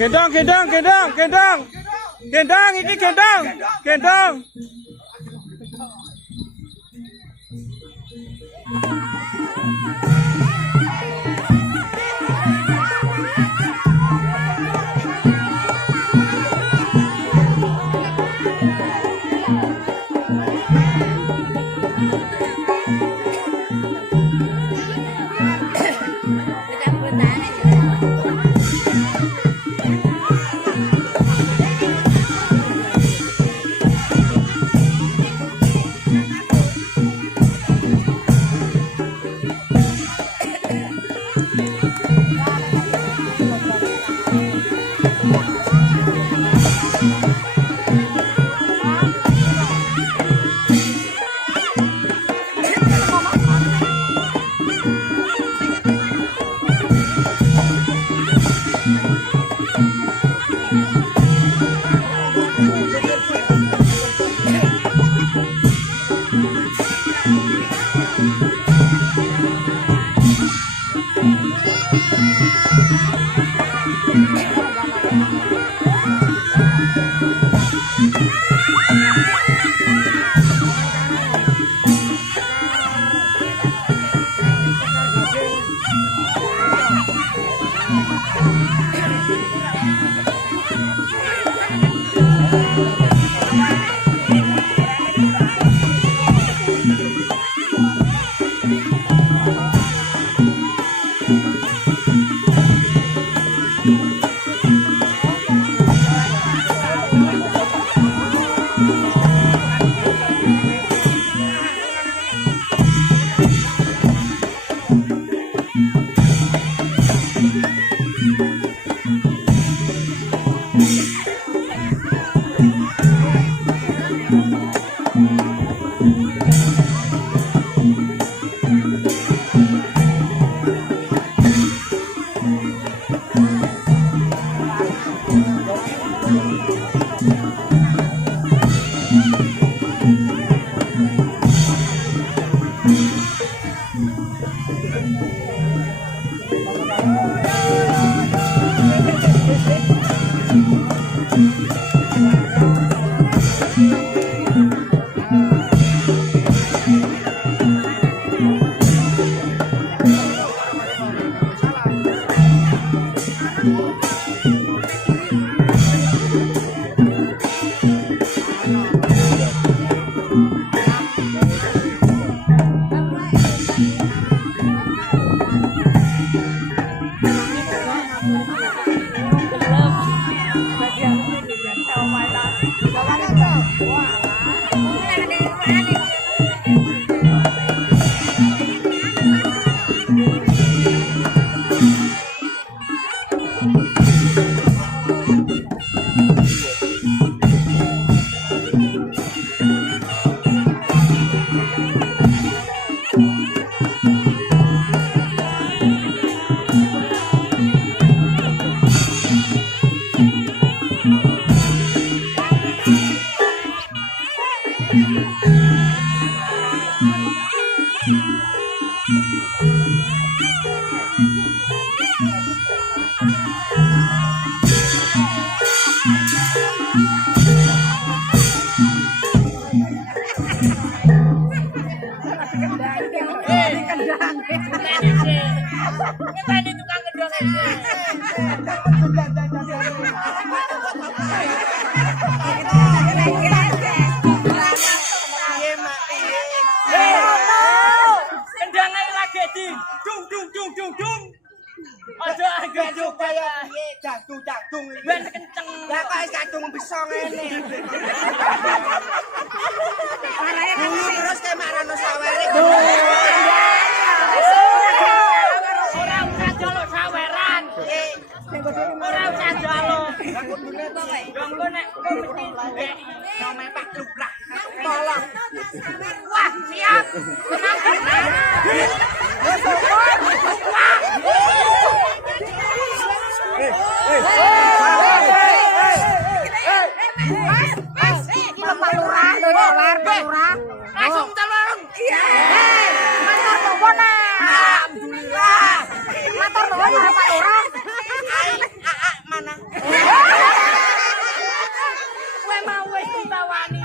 Gendong, gendong, gendong, gendong, gendong, ini gendong, gendong. Kendangnya lagi di dung dung dung dung dung. Aduh kaya piye jadung-jadung iki. Ben kenceng. Lah kok jadung bisa ngene. Arahe Terus ke marano sawere. ora usah jaluk saweran. Ora usah jaluk. Lah kudune to kowe. Yo engko nek kowe mesti ndek Nome Pak Lurah. Tolong. wah siap. Langsung tolong. Iya. Matur nuwun. Alhamdulillah. Matur nuwun Pak Lurah. Mana? Kowe mau wis ditawani.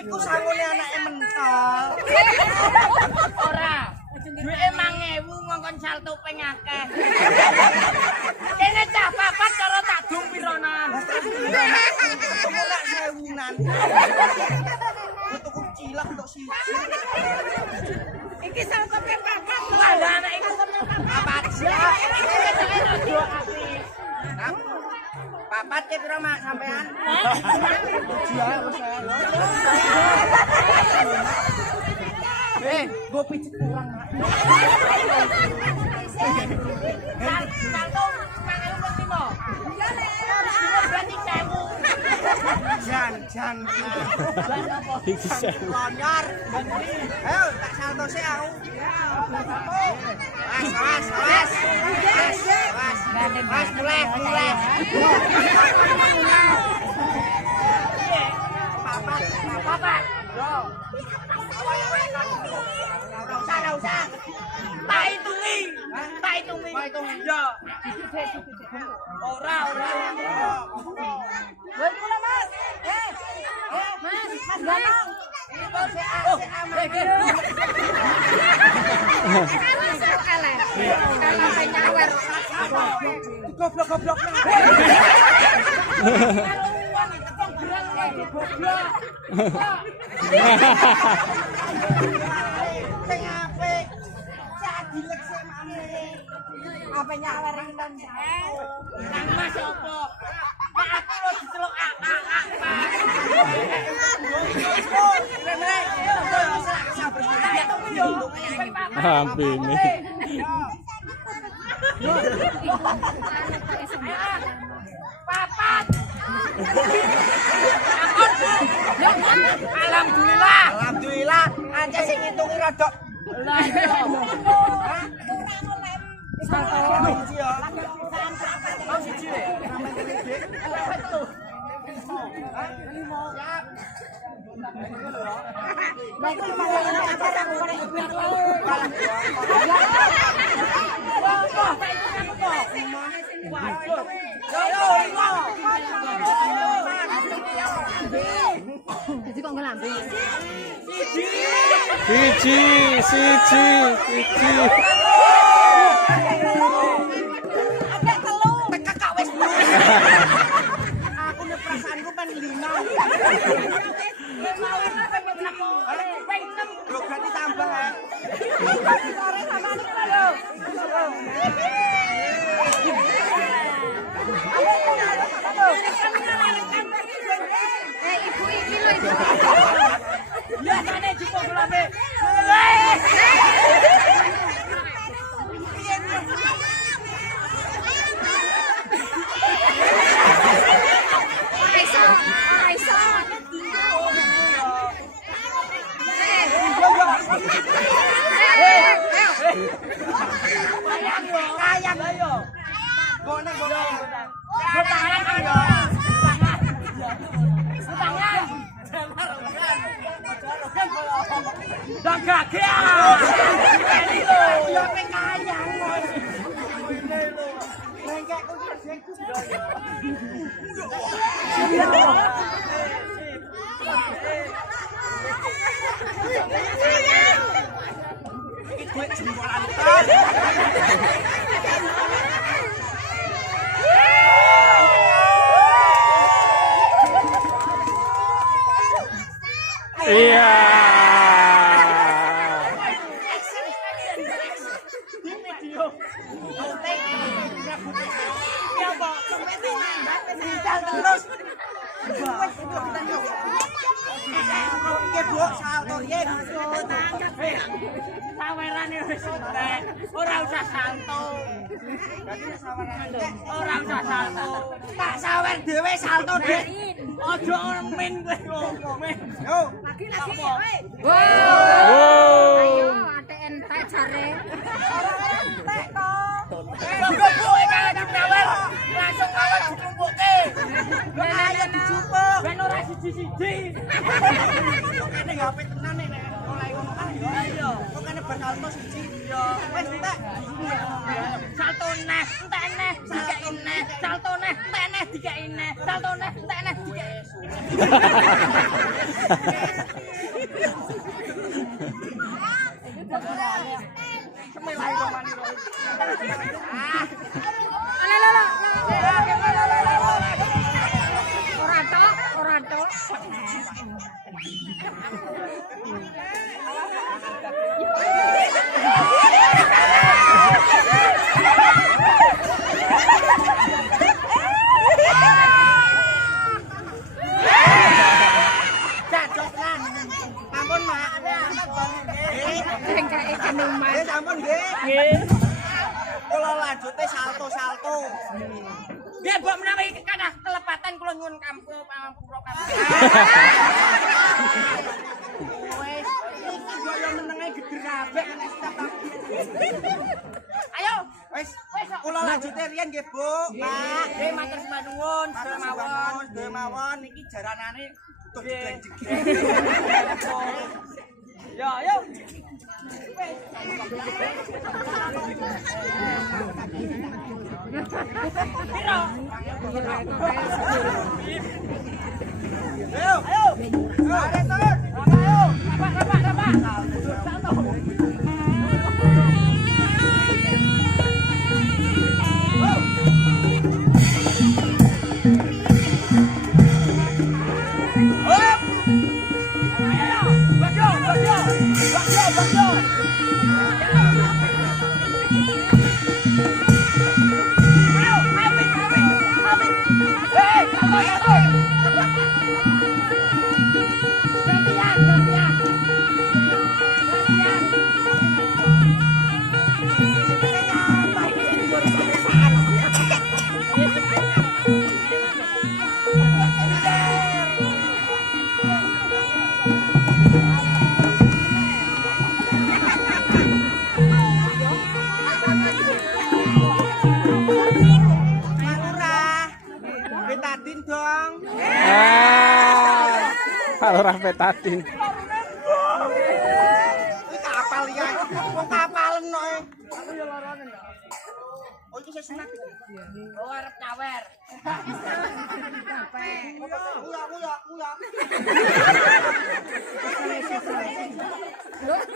Iku sangune anake mentol. Ora. Duwe 5.000 ngongkon salto ping akeh. Kene cah papat cara tak dung pironan. Ketemu lek sewunan. Tuku cilok tok siji. Iki salto ping papat. Wah, lah nek iku papat. Siap. Aja ati. Papat ke piro mak sampean? Gue pijit kurang mak. Salto 5.000. Berarti 1.000. Jan. Iki saya. Lonyor. Ayo tak salto sik aku. Was, mulai. Papat. Yo. Ora usah. Tak hitungi. Yo. Ora. Lha iku lho Mas. Mas Ganang. Goblok. Sing apik. Sak dilek sik mame. Apa nyawer nang Nang Mas opo? Nek aku lo diceluk Hampir ini. Papat. Alhamdulillah. Aja sing ngitungi rodok. Lah iya. Siji ya. Jadi kok ngelambe? Siji. Ada telu. Kakak wis. Aku nek perasaanku pen 5. Lo ganti tambah ha. Sore sama nih lho. Ibu iki lho ibu. Biasane jupuk gelambe. Aisyah. Kayang ayo. Gone. Tangan ayo. Tangan. Dan kaki. Ini lho, Ya ping kayang kok. Ngene lho. Lengkekku iki iki duit jempolan. Iya. Ya, Mbok. Rijal terus. Wes iki Bu salto ye. Sawerane wis entek. Ora usah salto. Ora usah salto. Tak sawer dhewe salto, Dik. Aja men kowe men. Yo. Lagi. Wow. Ayo, ate entek jare. Entek to. Kok iki kawer langsung kawat diklumpukke. Ayo dijupuk. Ben ora siji-siji. Kene HP tenan nek oleh ngono kan yo. Ayo. Kok kene ben salto siji. Yo. Wes entek. Salto neh, entek neh, dikeki neh. Salto neh, entek neh, dikeki neh. Salto neh, entek neh, dikeki. Semilai kok mani kok. Ora tok. Jajos lan. Ampun, Mak. Engkake kenuman. Nggih, sampun nggih. Nggih. Kula lanjute salto-salto. Nggih, Mbok menawi kathah kelepatan kula nyuwun kampung pangapura kampung. Wes, iki boyo menenge geder kabeh nek step. Ayo, Wes, kula lanjute riyen nggih, Bu. Pak. nggih matur sembah nuwun, Matur mawon. suwun, mawon iki jaranane butuh Nggih. digleng-digleng. Ya, ayo. Piro? Ayo, ayo. Are terus. Ayo, rapak. Salto. Betadin dong. Kalau betadin. Iki kapal ya. Wong kapalen kok. Aku yo lorone ndak. Oh iki sing sunat. Oh, arep nyawer. Uya.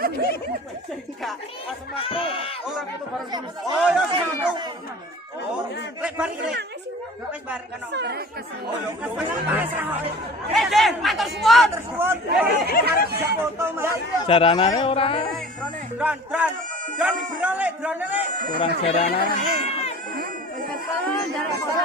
Enggak, asem aku. Ora foto bareng dulu. Oh, ya satu. Oh, lek bar iki. Wis bar kan. Oh, yo wis ra. Dek, matur suwun. Suwun. Arep bisa foto, Mas. Jaranane ora Dron. Dron libero lek, drone lek. kurang jaranan. Wis kesel, jarek foto.